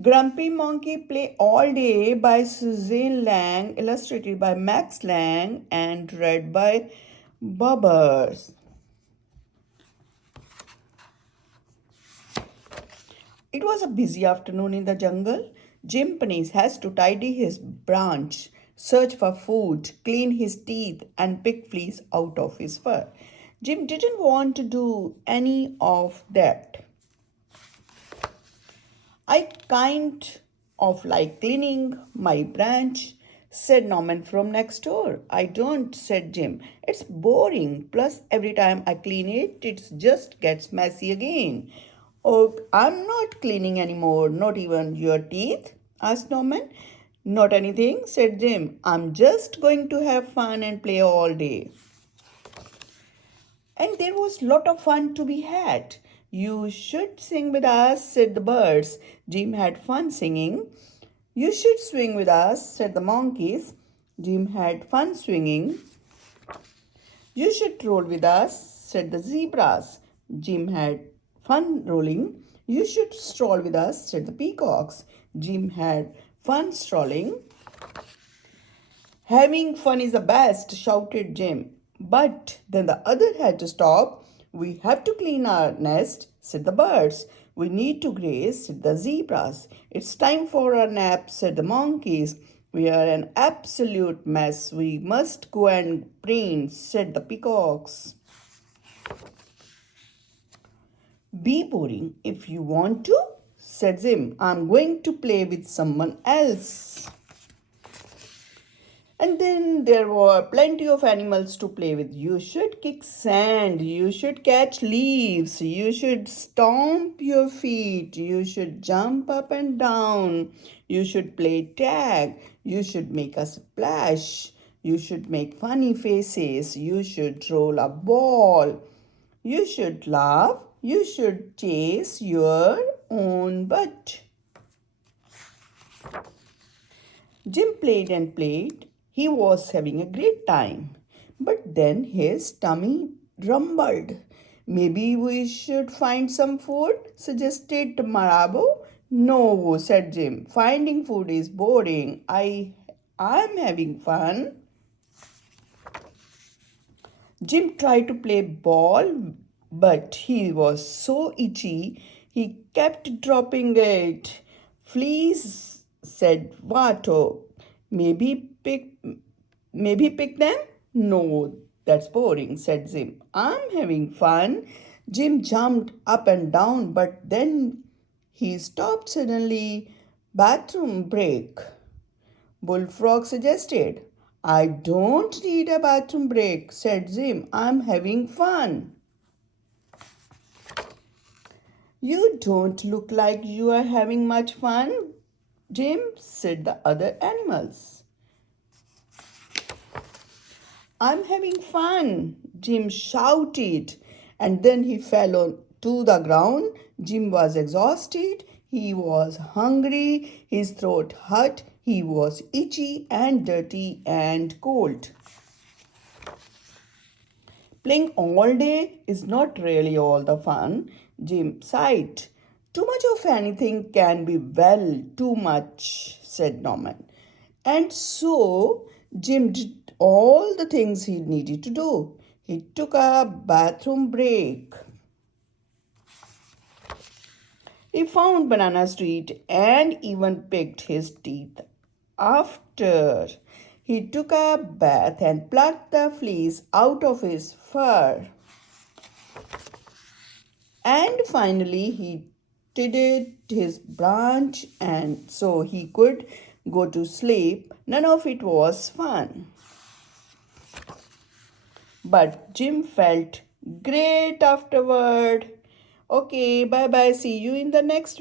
Grumpy Monkey Play All Day by Suzanne Lang, illustrated by Max Lang and read by Bubbers. It was a busy afternoon in the jungle. Jim Panis has to tidy his branch, search for food, clean his teeth, and pick fleas out of his fur. Jim didn't want to do any of that. I kind of like cleaning my branch, said Norman from next door. I don't, said Jim. It's boring. Plus, every time I clean it, it just gets messy again. Oh, I'm not cleaning anymore, not even your teeth? Asked Norman. Not anything, said Jim. I'm just going to have fun and play all day. And there was lot of fun to be had. You should sing with us, said the birds. Jim had fun singing. You should swing with us, said the monkeys. Jim had fun swinging. You should roll with us, said the zebras. Jim had fun rolling. You should stroll with us, said the peacocks. Jim had fun strolling. Having fun is the best, shouted Jim. But then the other had to stop. We have to clean our nest, said the birds. We need to graze, said the zebras. It's time for a nap, said the monkeys. We are an absolute mess. We must go and preen, said the peacocks. Be boring if you want to, said Jim. I'm going to play with someone else. And then there were plenty of animals to play with. You should kick sand, you should catch leaves, you should stomp your feet, you should jump up and down, you should play tag, you should make a splash, you should make funny faces, you should roll a ball, you should laugh, you should chase your own butt. Jim played and played. He was having a great time. But then his tummy rumbled. Maybe we should find some food, suggested Marabo. No, said Jim. Finding food is boring. I'm having fun. Jim tried to play ball, but he was so itchy, he kept dropping it. Fleas, said Vato. Maybe pick them? No, that's boring, said Jim. I'm having fun. Jim jumped up and down, but then he stopped suddenly. Bathroom break, Bullfrog suggested. I don't need a bathroom break, said Jim. I'm having fun. You don't look like you are having much fun, Jim, said the other animals. I'm having fun, Jim shouted, and then he fell on to the ground. Jim was exhausted, he was hungry, his throat hurt, he was itchy and dirty and cold. Playing all day is not really all the fun, Jim sighed. Too much of anything can be too much, said Norman. And so Jim did all the things he needed to do. He took a bathroom break. He found bananas to eat and even picked his teeth. After he took a bath and plucked the fleas out of his fur. And finally he tidied his branch and so he could go to sleep. None of it was fun. But Jim felt great afterward. Okay, bye bye. See you in the next